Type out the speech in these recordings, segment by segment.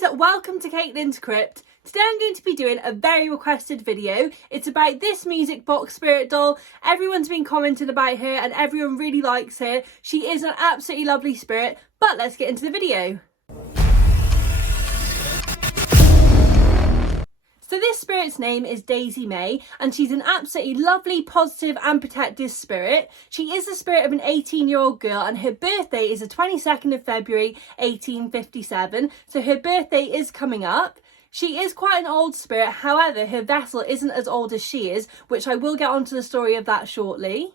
guys, welcome to Caitlin's Crypt. Today I'm going to be doing a very requested video. It's about this music box spirit doll. Everyone's been commenting about her and everyone really likes her. She is an absolutely lovely spirit, but let's get into the video. So this spirit's name is DaisyMay and she's an absolutely lovely, positive and protective spirit. She is the spirit of an 18-year-old girl and her birthday is the 22nd of February 1857. So her birthday is coming up. She is quite an old spirit, however her vessel isn't as old as she is, which I will get onto the story of that shortly.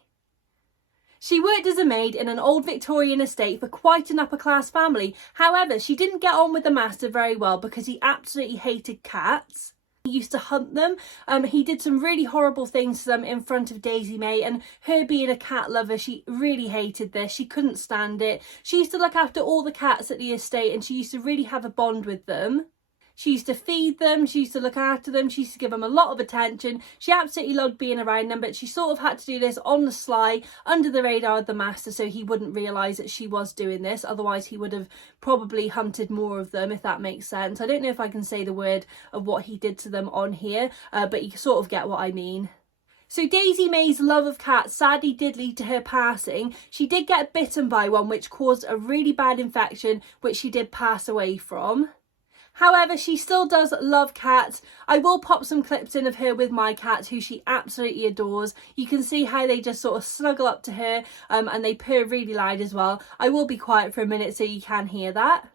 She worked as a maid in an old Victorian estate for quite an upper class family. However, she didn't get on with the master very well because he absolutely hated cats. He used to hunt them. He did some really horrible things to them in front of DaisyMay, and her being a cat lover, she really hated this. She couldn't stand it. She used to look after all the cats at the estate and she used to really have a bond with them. She used to feed them, she used to look after them, she used to give them a lot of attention. She absolutely loved being around them, but she sort of had to do this on the sly, under the radar of the master, so he wouldn't realise that she was doing this. Otherwise he would have probably hunted more of them, if that makes sense. I don't know if I can say the word of what he did to them on here, but you sort of get what I mean. So DaisyMay's love of cats sadly did lead to her passing. She did get bitten by one, which caused a really bad infection, which she did pass away from. However, she still does love cats. I will pop some clips in of her with my cat, who she absolutely adores. You can see how they just sort of snuggle up to her and they purr really loud as well. I will be quiet for a minute so you can hear that.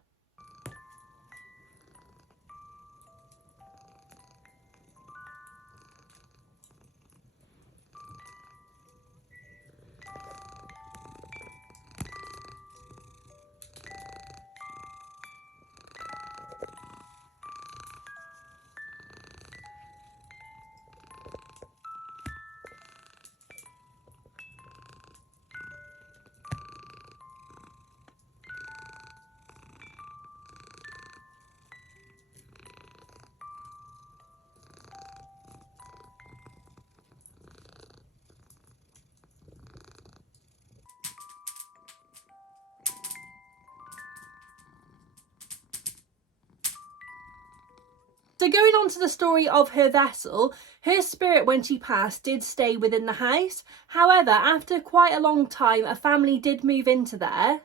So going on to the story of her vessel, her spirit when she passed did stay within the house. However, after quite a long time, a family did move into there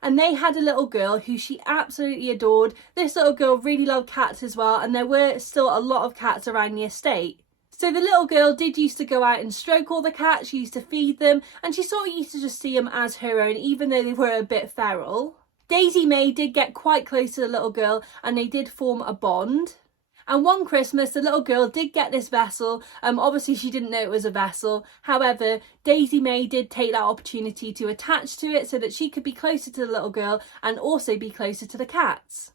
and they had a little girl who she absolutely adored. This little girl really loved cats as well, and there were still a lot of cats around the estate. So the little girl did used to go out and stroke all the cats, she used to feed them, and she sort of used to just see them as her own, even though they were a bit feral. DaisyMay did get quite close to the little girl and they did form a bond. And one Christmas, the little girl did get this vessel. Obviously, she didn't know it was a vessel. However, DaisyMay did take that opportunity to attach to it so that she could be closer to the little girl and also be closer to the cats.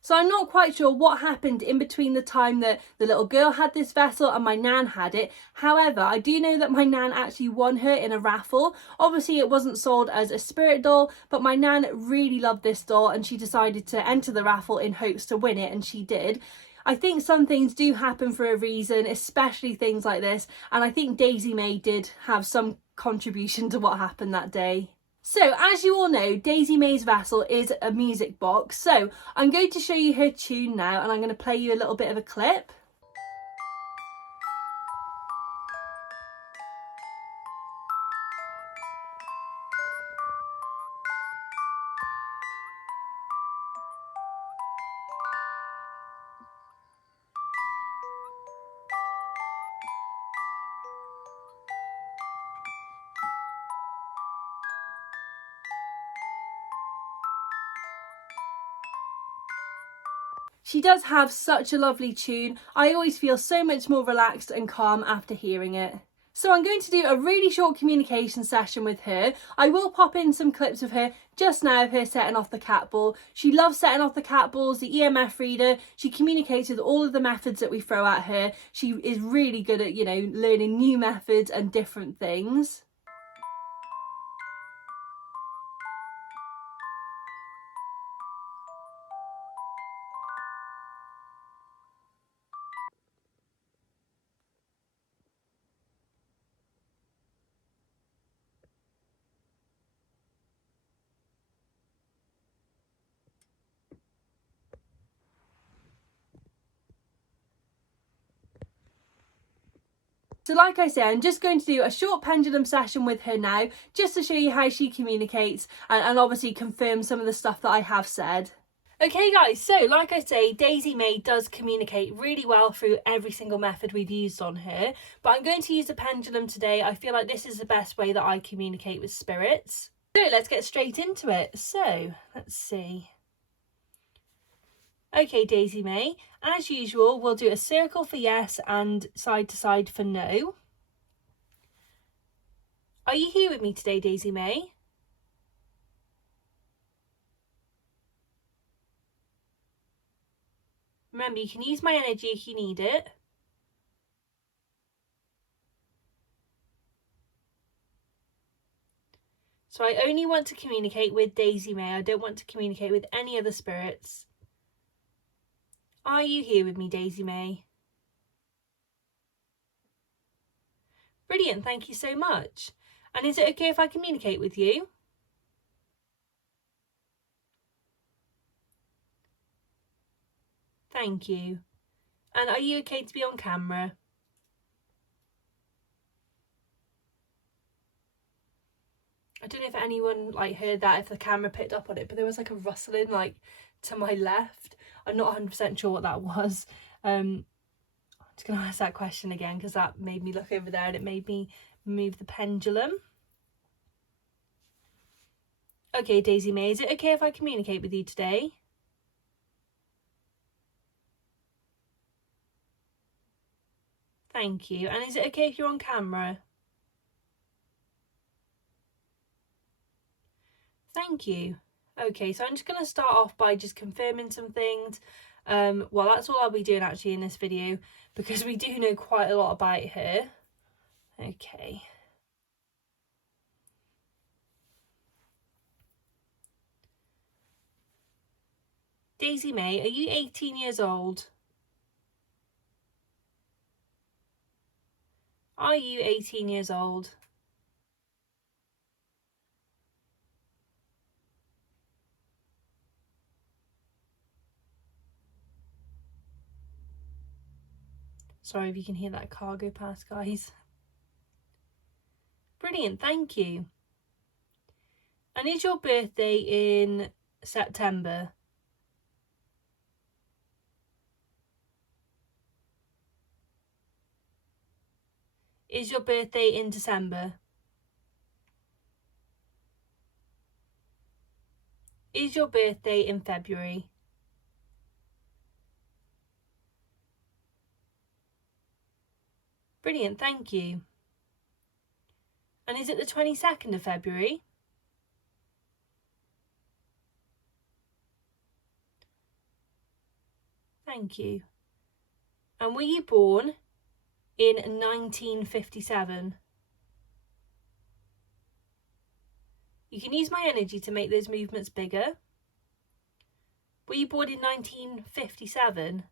So I'm not quite sure what happened in between the time that the little girl had this vessel and my nan had it. However, I do know that my nan actually won her in a raffle. Obviously, it wasn't sold as a spirit doll, but my nan really loved this doll and she decided to enter the raffle in hopes to win it, and she did. I think some things do happen for a reason, especially things like this, and I think DaisyMay did have some contribution to what happened that day. So, as you all know, DaisyMay's vessel is a music box, so I'm going to show you her tune now and I'm going to play you a little bit of a clip. She does have such a lovely tune. I always feel so much more relaxed and calm after hearing it. So I'm going to do a really short communication session with her. I will pop in some clips of her just now of her setting off the cat ball. She loves setting off the cat balls, the EMF reader. She communicates with all of the methods that we throw at her. She is really good at, learning new methods and different things. So like I say, I'm just going to do a short pendulum session with her now, just to show you how she communicates and obviously confirm some of the stuff that I have said. Okay guys, so like I say, DaisyMay does communicate really well through every single method we've used on her, but I'm going to use the pendulum today. I feel like this is the best way that I communicate with spirits. So let's get straight into it. So let's see. Okay, DaisyMay, as usual, we'll do a circle for yes and side to side for no. Are you here with me today, DaisyMay? Remember, you can use my energy if you need it. So I only want to communicate with DaisyMay. I don't want to communicate with any other spirits. Are you here with me, DaisyMay? Brilliant, thank you so much. And is it okay if I communicate with you? Thank you. And are you okay to be on camera? I don't know if anyone heard that, if the camera picked up on it, but there was a rustling to my left. I'm not 100% sure what that was. I'm just going to ask that question again because that made me look over there and it made me move the pendulum. Okay, DaisyMay, is it okay if I communicate with you today? Thank you. And is it okay if you're on camera? Thank you. Okay, so I'm just going to start off by just confirming some things. Well, that's all I'll be doing actually in this video because we do know quite a lot about her. Okay. DaisyMay, are you 18 years old? Are you 18 years old? Sorry if you can hear that car go past, guys. Brilliant, thank you. And is your birthday in September? Is your birthday in December? Is your birthday in February? Brilliant, thank you. And is it the 22nd of February? Thank you. And were you born in 1957? You can use my energy to make those movements bigger. Were you born in 1957?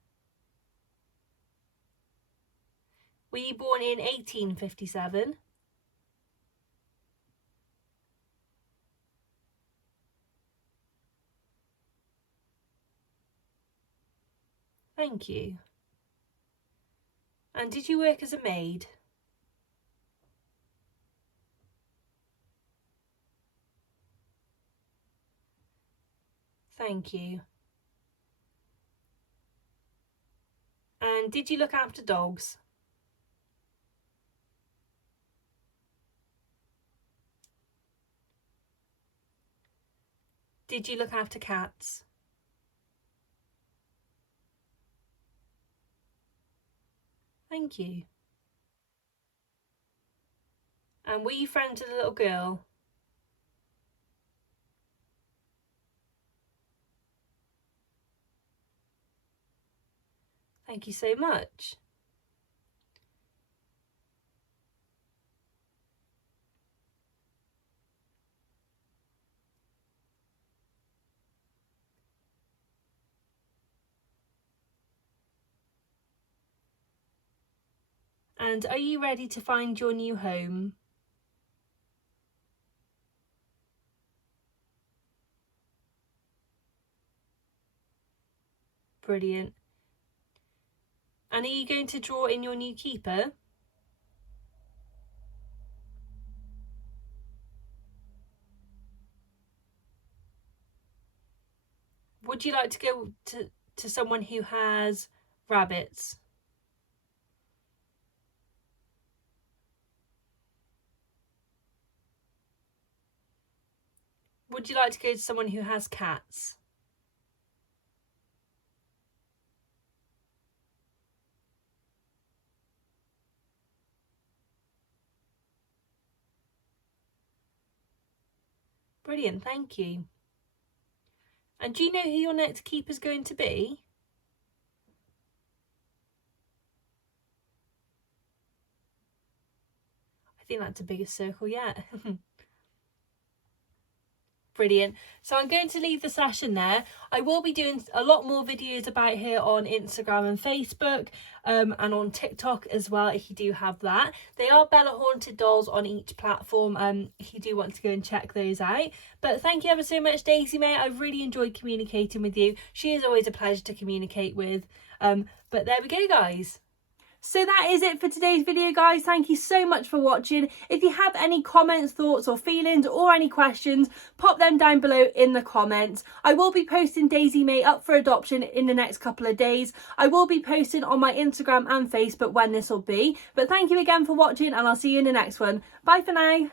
Were you born in 1857? Thank you. And did you work as a maid? Thank you. And did you look after dogs? Did you look after cats? Thank you. And were you friends with a little girl? Thank you so much. And are you ready to find your new home? Brilliant. And are you going to draw in your new keeper? Would you like to go to someone who has rabbits? Would you like to go to someone who has cats? Brilliant, thank you. And do you know who your next keeper is going to be? I think that's the biggest circle yet. Brilliant. So I'm going to leave the session there. I will be doing a lot more videos about her on Instagram and Facebook, and on TikTok as well, if you do have that. They are Bella Haunted dolls on each platform, if you do want to go and check those out. But thank you ever so much, Daisy May. I've really enjoyed communicating with you. She is always a pleasure to communicate with. But there we go, guys. So that is it for today's video, guys. Thank you so much for watching. If you have any comments, thoughts or feelings or any questions, pop them down below in the comments. I will be posting Daisy May up for adoption in the next couple of days. I will be posting on my Instagram and Facebook when this will be. But thank you again for watching, and I'll see you in the next one. Bye for now.